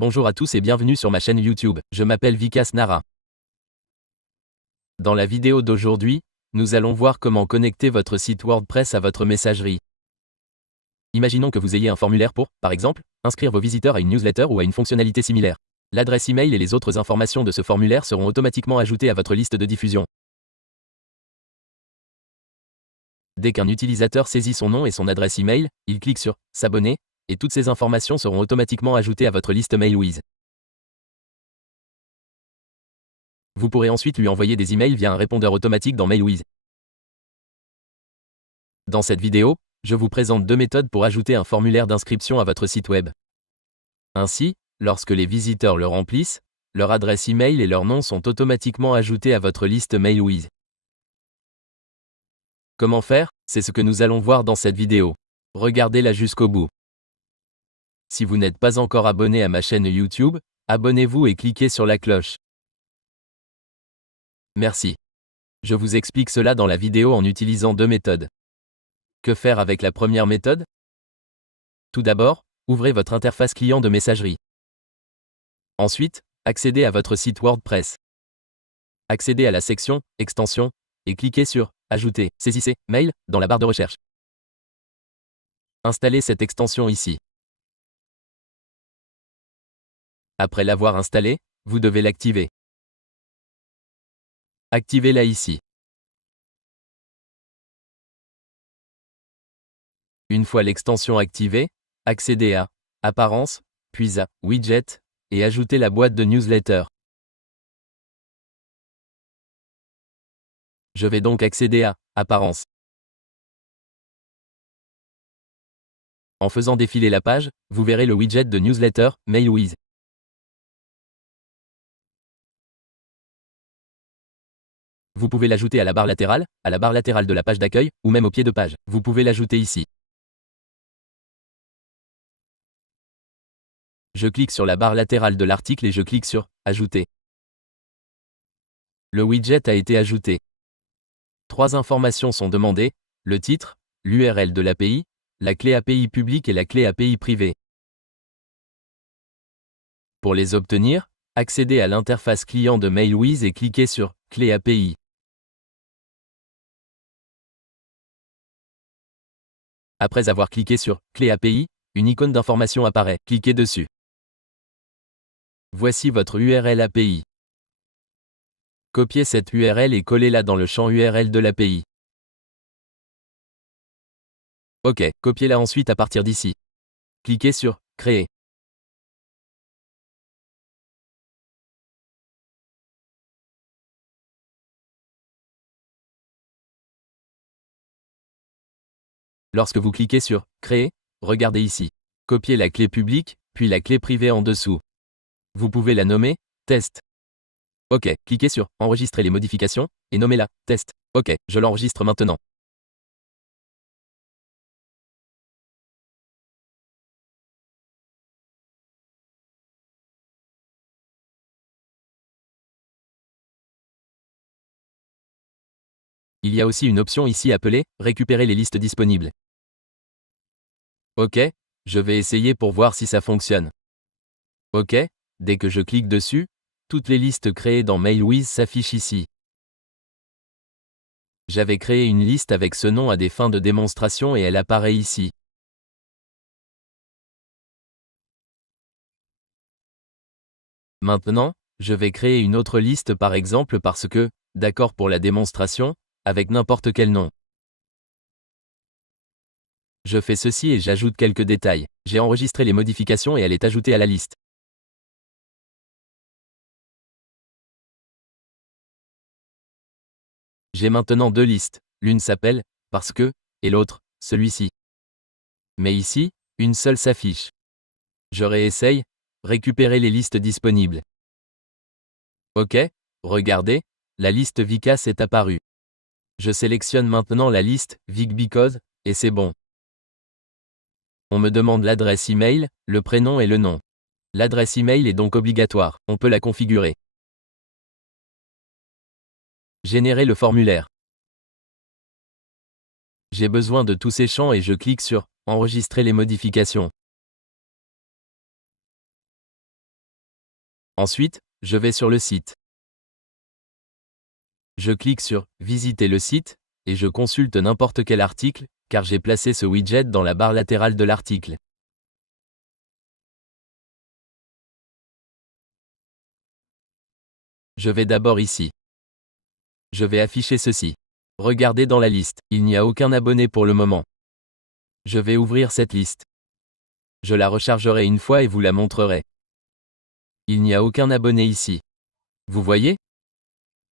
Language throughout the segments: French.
Bonjour à tous et bienvenue sur ma chaîne YouTube, je m'appelle Vikas Nara. Dans la vidéo d'aujourd'hui, nous allons voir comment connecter votre site WordPress à votre messagerie. Imaginons que vous ayez un formulaire pour, par exemple, inscrire vos visiteurs à une newsletter ou à une fonctionnalité similaire. L'adresse email et les autres informations de ce formulaire seront automatiquement ajoutées à votre liste de diffusion. Dès qu'un utilisateur saisit son nom et son adresse email, il clique sur « S'abonner » et toutes ces informations seront automatiquement ajoutées à votre liste MailWiz. Vous pourrez ensuite lui envoyer des emails via un répondeur automatique dans MailWiz. Dans cette vidéo, je vous présente deux méthodes pour ajouter un formulaire d'inscription à votre site web. Ainsi, lorsque les visiteurs le remplissent, leur adresse email et leur nom sont automatiquement ajoutés à votre liste MailWiz. Comment faire? C'est ce que nous allons voir dans cette vidéo. Regardez-la jusqu'au bout. Si vous n'êtes pas encore abonné à ma chaîne YouTube, abonnez-vous et cliquez sur la cloche. Merci. Je vous explique cela dans la vidéo en utilisant deux méthodes. Que faire avec la première méthode? Tout d'abord, ouvrez votre interface client de messagerie. Ensuite, accédez à votre site WordPress. Accédez à la section « Extensions » et cliquez sur « Ajouter », saisissez « Mail » dans la barre de recherche. Installez cette extension ici. Après l'avoir installée, vous devez l'activer. Activez-la ici. Une fois l'extension activée, accédez à « Apparence », puis à « Widget » et ajoutez la boîte de newsletter. Je vais donc accéder à « Apparence ». En faisant défiler la page, vous verrez le widget de newsletter « MailWiz ». Vous pouvez l'ajouter à la barre latérale de la page d'accueil, ou même au pied de page. Vous pouvez l'ajouter ici. Je clique sur la barre latérale de l'article et je clique sur « Ajouter ». Le widget a été ajouté. Trois informations sont demandées, le titre, l'URL de l'API, la clé API publique et la clé API privée. Pour les obtenir, accédez à l'interface client de MailWiz et cliquez sur « Clé API ». Après avoir cliqué sur « Clé API », une icône d'information apparaît. Cliquez dessus. Voici votre URL API. Copiez cette URL et collez-la dans le champ URL de l'API. OK, copiez-la ensuite à partir d'ici. Cliquez sur « Créer ». Lorsque vous cliquez sur « Créer », regardez ici. Copiez la clé publique, puis la clé privée en dessous. Vous pouvez la nommer « Test ». OK, cliquez sur « Enregistrer les modifications » et nommez-la « Test ». OK, je l'enregistre maintenant. Il y a aussi une option ici appelée « Récupérer les listes disponibles ». OK, je vais essayer pour voir si ça fonctionne. OK, dès que je clique dessus, toutes les listes créées dans MailWiz s'affichent ici. J'avais créé une liste avec ce nom à des fins de démonstration et elle apparaît ici. Maintenant, je vais créer une autre liste par exemple parce que, d'accord pour la démonstration, avec n'importe quel nom. Je fais ceci et j'ajoute quelques détails. J'ai enregistré les modifications et elle est ajoutée à la liste. J'ai maintenant deux listes. L'une s'appelle « Parce que » et l'autre « Celui-ci ». Mais ici, une seule s'affiche. Je réessaye, récupérer les listes disponibles. OK, regardez, la liste Vikas est apparue. Je sélectionne maintenant la liste Vic Because, et c'est bon. On me demande l'adresse email, le prénom et le nom. L'adresse email est donc obligatoire, on peut la configurer. Générer le formulaire. J'ai besoin de tous ces champs et je clique sur « Enregistrer les modifications ». Ensuite, je vais sur le site. Je clique sur « Visiter le site » et je consulte n'importe quel article, car j'ai placé ce widget dans la barre latérale de l'article. Je vais d'abord ici. Je vais afficher ceci. Regardez dans la liste, il n'y a aucun abonné pour le moment. Je vais ouvrir cette liste. Je la rechargerai une fois et vous la montrerai. Il n'y a aucun abonné ici. Vous voyez?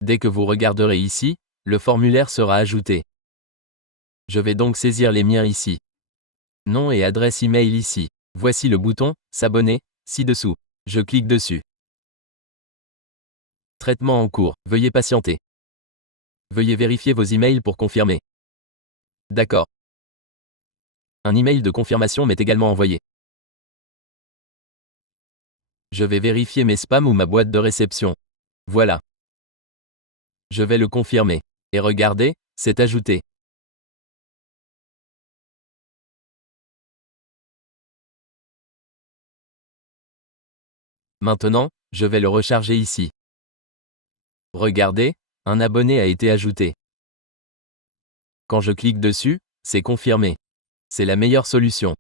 Dès que vous regarderez ici, le formulaire sera ajouté. Je vais donc saisir les miens ici. Nom et adresse email ici. Voici le bouton « S'abonner » ci-dessous. Je clique dessus. Traitement en cours. Veuillez patienter. Veuillez vérifier vos emails pour confirmer. D'accord. Un email de confirmation m'est également envoyé. Je vais vérifier mes spams ou ma boîte de réception. Voilà. Je vais le confirmer. Et regardez, c'est ajouté. Maintenant, je vais le recharger ici. Regardez, un abonné a été ajouté. Quand je clique dessus, c'est confirmé. C'est la meilleure solution.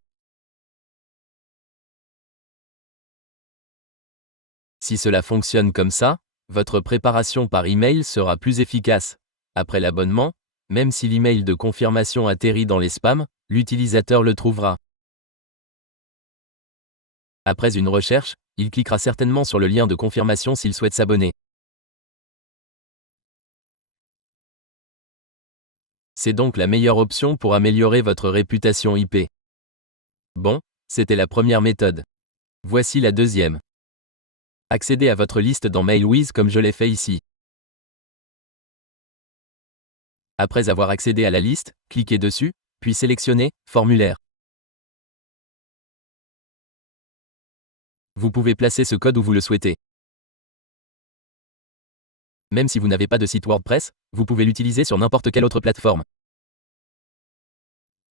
Si cela fonctionne comme ça, votre préparation par email sera plus efficace. Après l'abonnement, même si l'email de confirmation atterrit dans les spams, l'utilisateur le trouvera. Après une recherche, il cliquera certainement sur le lien de confirmation s'il souhaite s'abonner. C'est donc la meilleure option pour améliorer votre réputation IP. Bon, c'était la première méthode. Voici la deuxième. Accédez à votre liste dans MailWiz comme je l'ai fait ici. Après avoir accédé à la liste, cliquez dessus, puis sélectionnez « Formulaire ». Vous pouvez placer ce code où vous le souhaitez. Même si vous n'avez pas de site WordPress, vous pouvez l'utiliser sur n'importe quelle autre plateforme.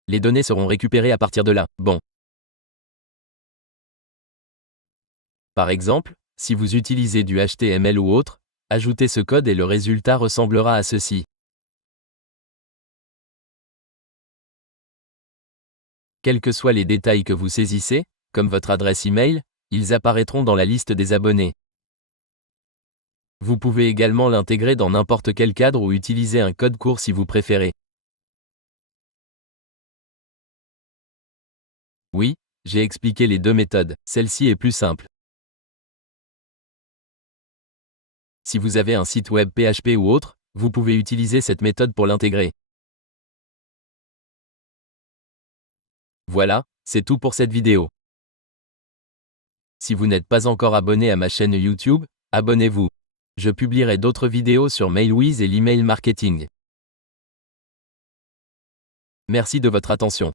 Les données seront récupérées à partir de là. Bon. Par exemple, si vous utilisez du HTML ou autre, ajoutez ce code et le résultat ressemblera à ceci. Quels que soient les détails que vous saisissez, comme votre adresse email, ils apparaîtront dans la liste des abonnés. Vous pouvez également l'intégrer dans n'importe quel cadre ou utiliser un code court si vous préférez. Oui, j'ai expliqué les deux méthodes, celle-ci est plus simple. Si vous avez un site web PHP ou autre, vous pouvez utiliser cette méthode pour l'intégrer. Voilà, c'est tout pour cette vidéo. Si vous n'êtes pas encore abonné à ma chaîne YouTube, abonnez-vous. Je publierai d'autres vidéos sur MailWiz et l'email marketing. Merci de votre attention.